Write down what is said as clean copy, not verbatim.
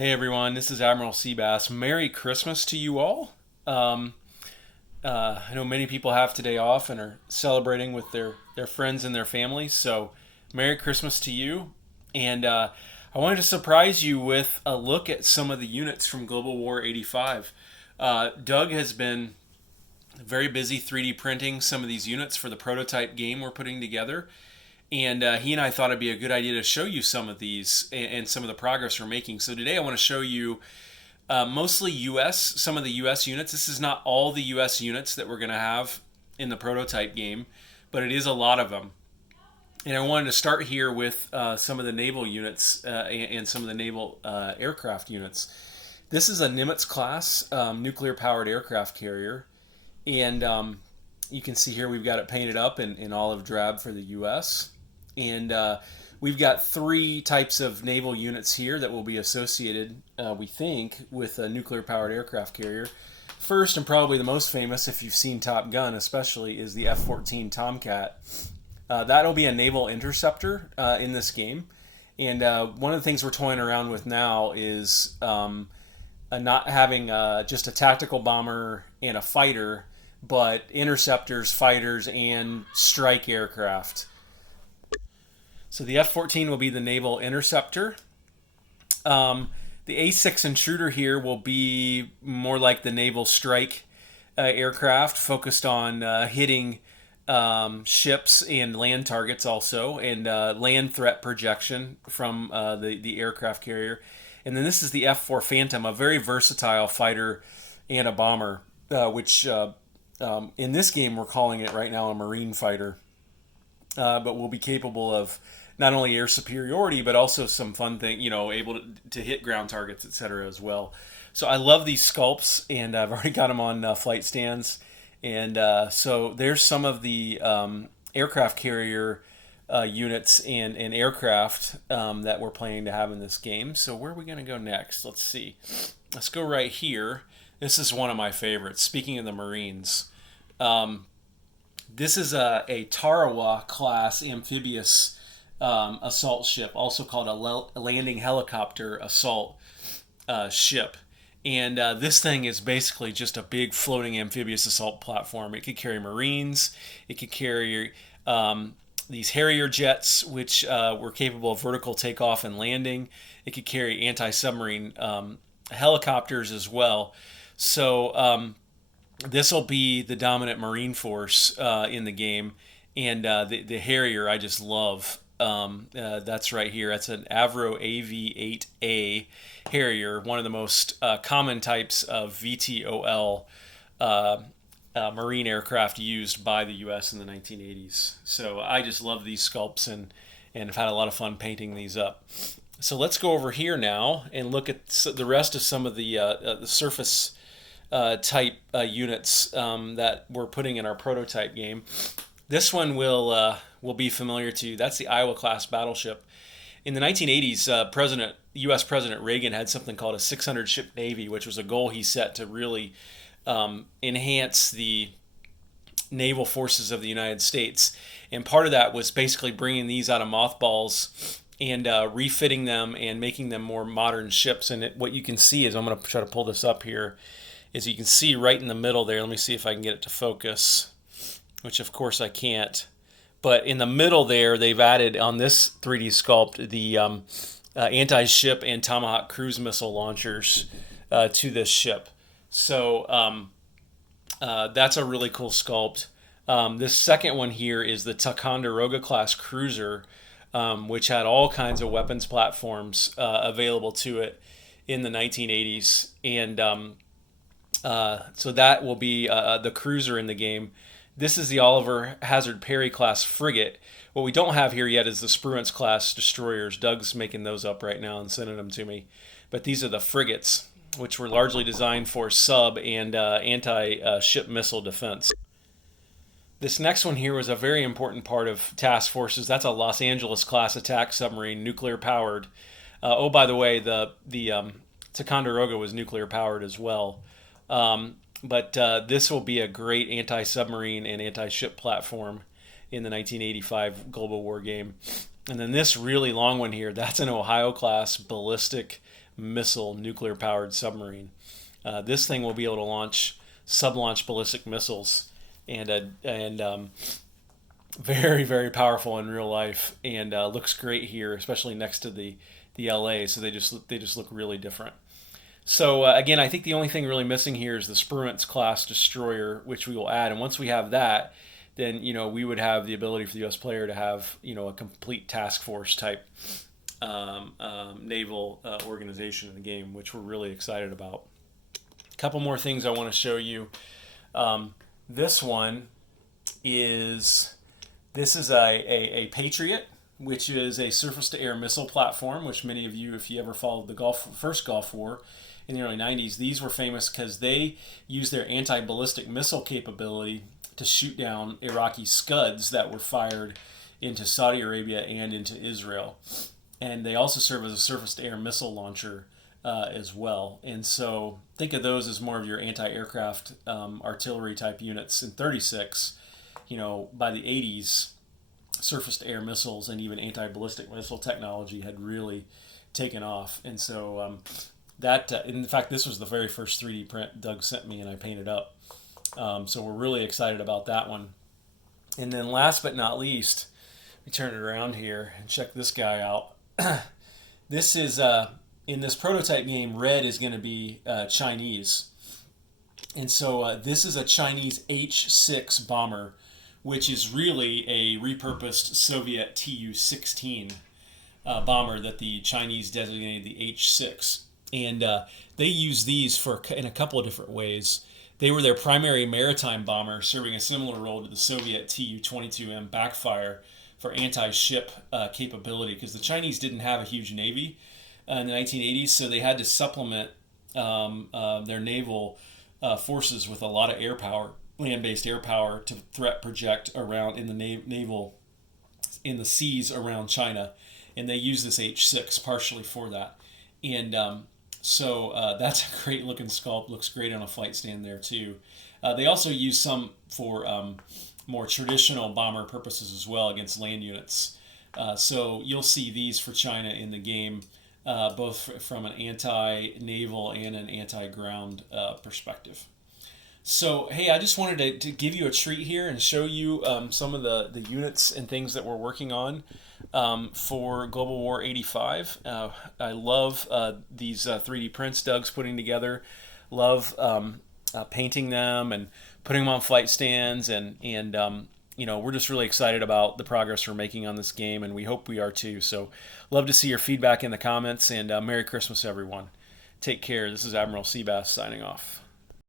Hey everyone, this is Admiral Seabass. Merry Christmas to you all. Um, I know many people have today off and are celebrating with their friends and their families, so Merry Christmas to you. And I wanted to surprise you with a look at some of the units from Global War 85. Doug has been very busy 3D printing some of these units for the prototype game we're putting together. And he and I thought it'd be a good idea to show you some of these and some of the progress we're making. So today I want to show you mostly US, some of the US units. This is not all the US units that we're going to have in the prototype game, but it is a lot of them. And I wanted to start here with some of the naval units and some of the naval aircraft units. This is a Nimitz class nuclear powered aircraft carrier. And you can see here we've got it painted up in olive drab for the US. And we've got three types of naval units here that will be associated, we think, with a nuclear-powered aircraft carrier. First, and probably the most famous, if you've seen Top Gun especially, is the F-14 Tomcat. That'll be a naval interceptor in this game. And one of the things we're toying around with now is not having just a tactical bomber and a fighter, but interceptors, fighters, and strike aircraft. So the F-14 will be the naval interceptor. The A-6 intruder here will be more like the naval strike aircraft, focused on hitting ships and land targets also, and land threat projection from the aircraft carrier. And then this is the F-4 Phantom, a very versatile fighter and a bomber, which in this game we're calling it right now a marine fighter, but will be capable of not only air superiority, but also some fun thing, able to hit ground targets, etc. as well. So I love these sculpts, and I've already got them on flight stands. And so there's some of the aircraft carrier units and aircraft that we're planning to have in this game. So where are we going to go next? Let's see. Let's go right here. This is one of my favorites. Speaking of the Marines, this is a Tarawa class amphibious assault ship, also called a landing helicopter assault ship. And this thing is basically just a big floating amphibious assault platform. It could carry Marines. It could carry these Harrier jets, which were capable of vertical takeoff and landing. It could carry anti-submarine helicopters as well. So this will be the dominant Marine force in the game. And the Harrier I just love. That's right here. That's an Avro AV-8A Harrier, one of the most common types of VTOL marine aircraft used by the U.S. in the 1980s. So I just love these sculpts and have had a lot of fun painting these up. So let's go over here now and look at the rest of some of the surface type units that we're putting in our prototype game. This one will be familiar to you. That's the Iowa class battleship. In the 1980s, U.S. President Reagan had something called a 600 ship navy, which was a goal he set to really enhance the naval forces of the United States. And part of that was basically bringing these out of mothballs and refitting them and making them more modern ships. And what you can see is, I'm going to try to pull this up here, is you can see right in the middle there. Let me see if I can get it to focus, which of course I can't. But in the middle there, they've added on this 3D sculpt the anti-ship and Tomahawk cruise missile launchers to this ship. So that's a really cool sculpt. This second one here is the Ticonderoga class cruiser, which had all kinds of weapons platforms available to it in the 1980s. And so that will be the cruiser in the game. This is the Oliver Hazard Perry class frigate. What we don't have here yet is the Spruance class destroyers. Doug's making those up right now and sending them to me. But these are the frigates, which were largely designed for sub and anti-ship missile defense. This next one here was a very important part of task forces. That's a Los Angeles class attack submarine, nuclear powered. Oh, by the way, the Ticonderoga was nuclear powered as well. But this will be a great anti-submarine and anti-ship platform in the 1985 Global War game. And then this really long one here, that's an Ohio-class ballistic missile nuclear-powered submarine. This thing will be able to launch sub-launch ballistic missiles, and very, very powerful in real life, and looks great here, especially next to the LA. So they just look really different. So again, I think the only thing really missing here is the Spruance class destroyer, which we will add. And once we have that, then we would have the ability for the U.S. player to have a complete task force type naval organization in the game, which we're really excited about. A couple more things I want to show you. This one is a Patriot, which is a surface-to-air missile platform, which many of you, if you ever followed the first Gulf War in the early 90s, these were famous because they used their anti-ballistic missile capability to shoot down Iraqi Scuds that were fired into Saudi Arabia and into Israel. And they also serve as a surface-to-air missile launcher as well. And so think of those as more of your anti-aircraft artillery type units. In 36, by the 80s, surface-to-air missiles and even anti-ballistic missile technology had really taken off. And so in fact, this was the very first 3D print Doug sent me and I painted up. So we're really excited about that one. And then last but not least, let me turn it around here and check this guy out. This is, in this prototype game, red is going to be Chinese. And so this is a Chinese H-6 bomber, which is really a repurposed Soviet Tu-16 bomber that the Chinese designated the H-6. And they use these in a couple of different ways. They were their primary maritime bomber, serving a similar role to the Soviet Tu-22M backfire for anti-ship capability, because the Chinese didn't have a huge navy in the 1980s, so they had to supplement their naval forces with a lot of air power, land-based air power, to threat project around in the in the seas around China, and they use this H-6 partially for that. And so that's a great looking sculpt. Looks great on a flight stand there too. They also use some for more traditional bomber purposes as well against land units. So you'll see these for China in the game, both from an anti-naval and an anti-ground perspective. So, hey, I just wanted to give you a treat here and show you some of the units and things that we're working on for Global War 85. I love these 3D prints Doug's putting together. Love painting them and putting them on flight stands. And we're just really excited about the progress we're making on this game, and we hope we are too. So, love to see your feedback in the comments, and Merry Christmas, everyone. Take care. This is Admiral Seabass signing off.